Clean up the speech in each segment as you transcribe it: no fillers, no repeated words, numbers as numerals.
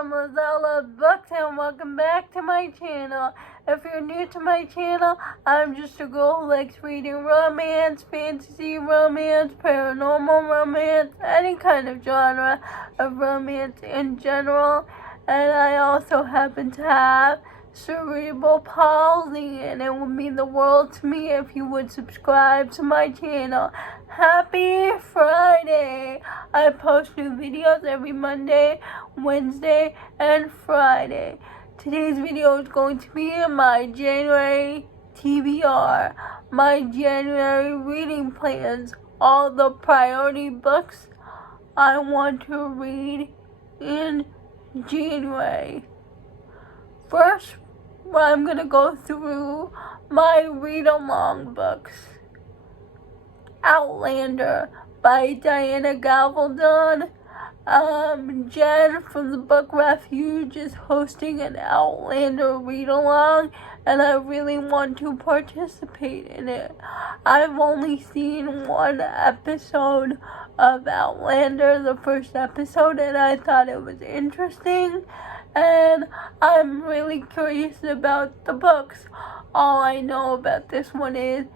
from Lozella Books and welcome back to my channel. If you're new to my channel, I'm just a girl who likes reading romance, fantasy romance, paranormal romance, any kind of genre of romance in general. And I also happen to have cerebral palsy, and it would mean the world to me if you would subscribe to my channel. Happy Friday! I post new videos every Monday, Wednesday, and Friday. Today's video is going to be my January TBR, my January reading plans, all the priority books I want to read in January. First, I'm going to go through my read-along books. Outlander by Diana Gabaldon. Jen from the Book Refuge is hosting an Outlander read-along, and I really want to participate in it. I've only seen one episode of Outlander, the first episode, and I thought it was interesting, and I'm really curious about the books. All I know about this one is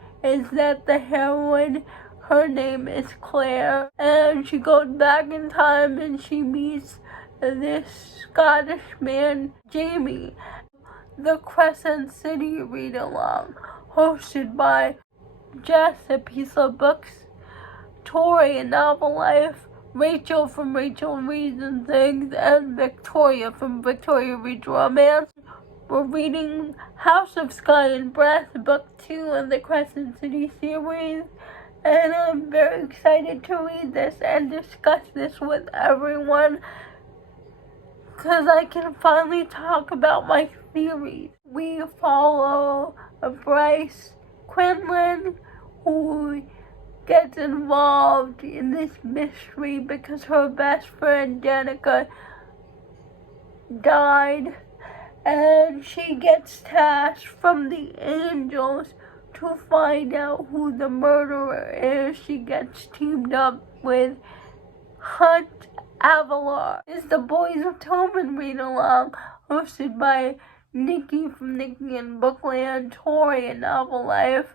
that the heroine, her name is Claire, and she goes back in time and she meets this Scottish man, Jamie. The Crescent City read-along, hosted by Jess at Piece of Books, Tori at Novel Life, Rachel from Rachel Reads and Things, and Victoria from Victoria Reads Romance. We're reading House of Sky and Breath, Book 2 of the Crescent City series, and I'm very excited to read this and discuss this with everyone, because I can finally talk about my theories. We follow Bryce Quinlan, who gets involved in this mystery because her best friend Danica died, and she gets tasked from the angels to find out who the murderer is. She gets teamed up with Hunt Avalar. It's the Boys of Tomman read-along, hosted by Nikki from Nikki and Bookland, Tori and Novel Life,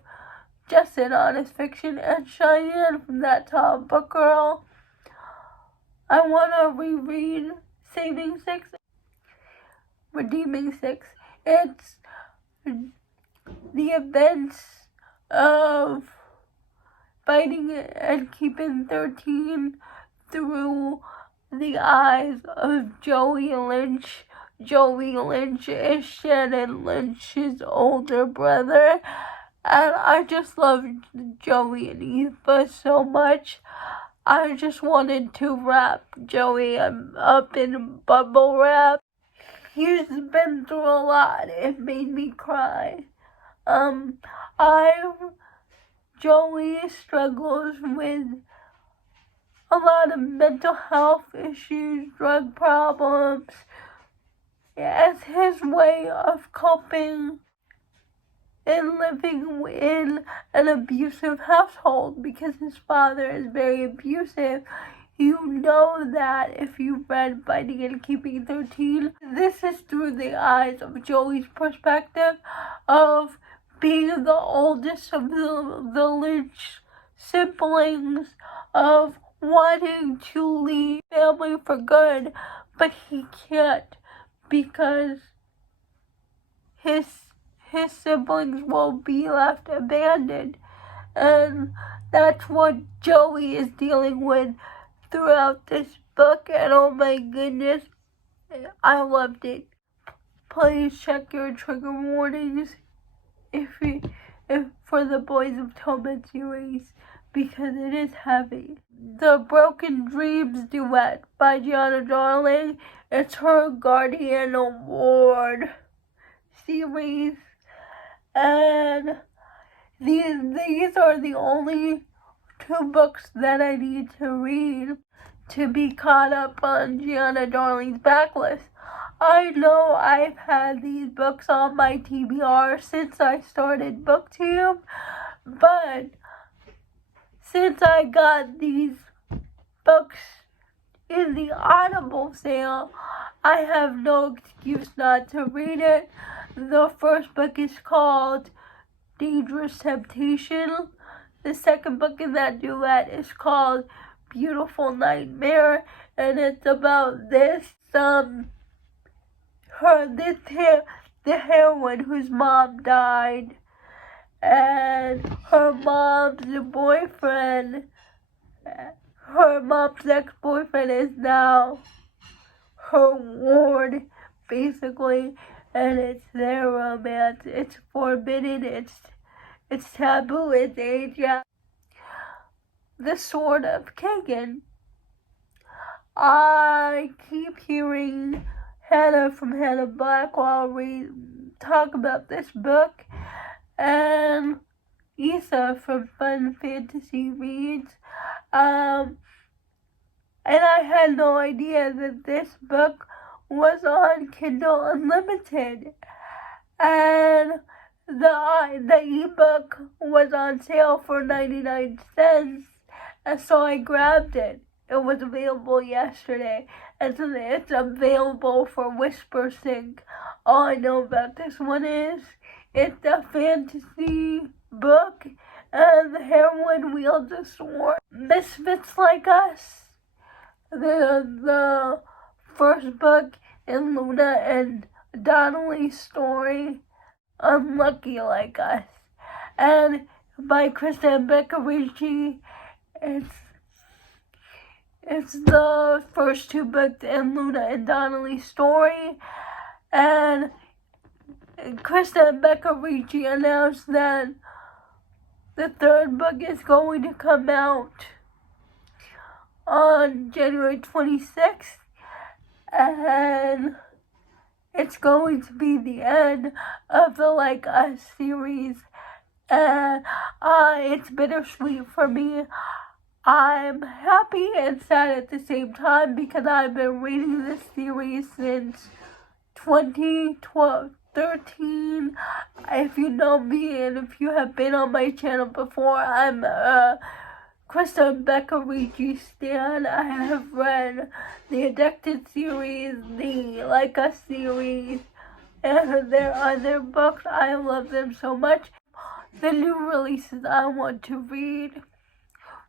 Justin Honest Fiction, and Cheyenne from That Tall Book Girl. I want to reread Saving Six, Redeeming Six. It's the events of Fighting and Keeping 13 through the eyes of Joey Lynch. Joey Lynch is Shannon Lynch's older brother, and I just love Joey and Eva so much. I just wanted to wrap Joey up in bubble wrap. He's been through a lot. It made me cry. Joey struggles with a lot of mental health issues, drug problems, as his way of coping and living in an abusive household, because his father is very abusive. You know that if you've read Fighting and Keeping 13. This is through the eyes of Joey's perspective of being the oldest of the Lynch siblings, of wanting to leave family for good, but he can't because his siblings will be left abandoned. And that's what Joey is dealing with throughout this book, and oh my goodness, I loved it. Please check your trigger warnings if for the Boys of Tomman series, because it is heavy. The Broken Dreams duet by Gianna Darling. It's her Guardian Award series, and these are the only two books that I need to read to be caught up on Gianna Darling's backlist. I know I've had these books on my TBR since I started Booktube, but since I got these books in the Audible sale, I have no excuse not to read it. The first book is called Dangerous Temptation. The second book in that duet is called Beautiful Nightmare, and it's about the heroine whose mom died, and her mom's ex-boyfriend is now her ward, basically, and it's their romance. It's forbidden, it's taboo, it's age out. The Sword of Kaigen. I keep hearing Hannah from Hannah Blackwell talk about this book, and Issa from Fun Fantasy Reads. And I had no idea that this book was on Kindle Unlimited, and the ebook was on sale for 99 cents, and so I grabbed it. It was available yesterday, and so it's available for Whisper Sync. All I know about this one is it's a fantasy book, and the heroine wields a sword. Misfits Like Us. The first book in Luna and Donnelly's story, Unlucky Like Us, and by Crescent and Becca Ricci. It's the first two books in Luna and Donnelly's story, and Crescent and Becca Ricci announced that the third book is going to come out on January 26th, and it's going to be the end of the Like Us series, and it's bittersweet for me. I'm happy and sad at the same time because I've been reading this series since 2013. If you know me and if you have been on my channel before, I'm Krista and Becca Ricci stan. I have read the Addicted series, the Like Us series, and their other books. I love them so much. The new releases I want to read.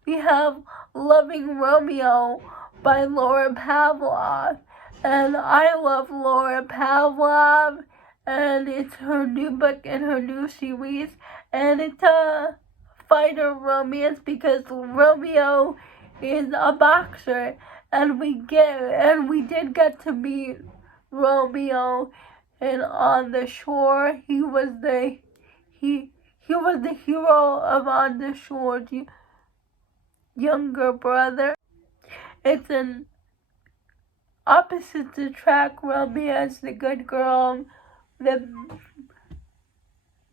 We have Loving Romeo by Laura Pavlov, and I love Laura Pavlov, and it's her new book and her new series, and it's a fighter romance because Romeo is a boxer, and we did get to meet Romeo, and on the shore he was the hero of On the Shore's younger brother. It's an opposite attract romance, the good girl,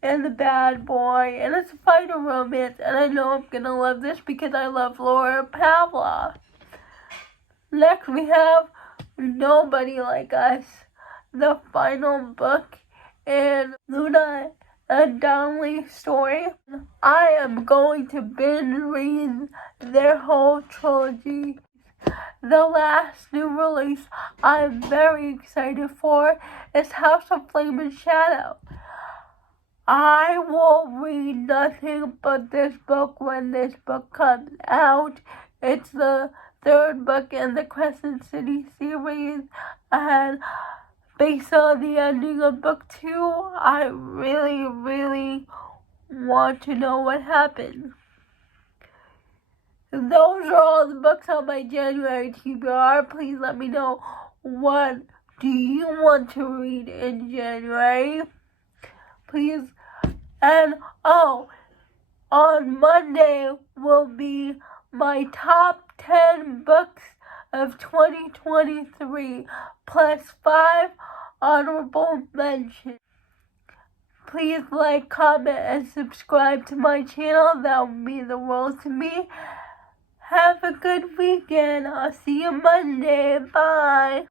and the bad boy, and it's a fighter romance, and I know I'm gonna love this because I love Laura Pavlov. Next we have Nobody Like Us, the final book in Luna and Donnelly's story. I am going to binge read their whole trilogy. The last new release I'm very excited for is House of Flame and Shadow. I will read nothing but this book when this book comes out. It's the third book in the Crescent City series, and based on the ending of book 2, I really want to know what happened. Those are all the books on my January TBR. Please let me know, what do you want to read in January? Please. And on Monday will be my top 10 books of 2023 plus 5 honorable mentions. Please like, comment, and subscribe to my channel. That would mean the world to me. Have a good weekend. I'll see you Monday. Bye.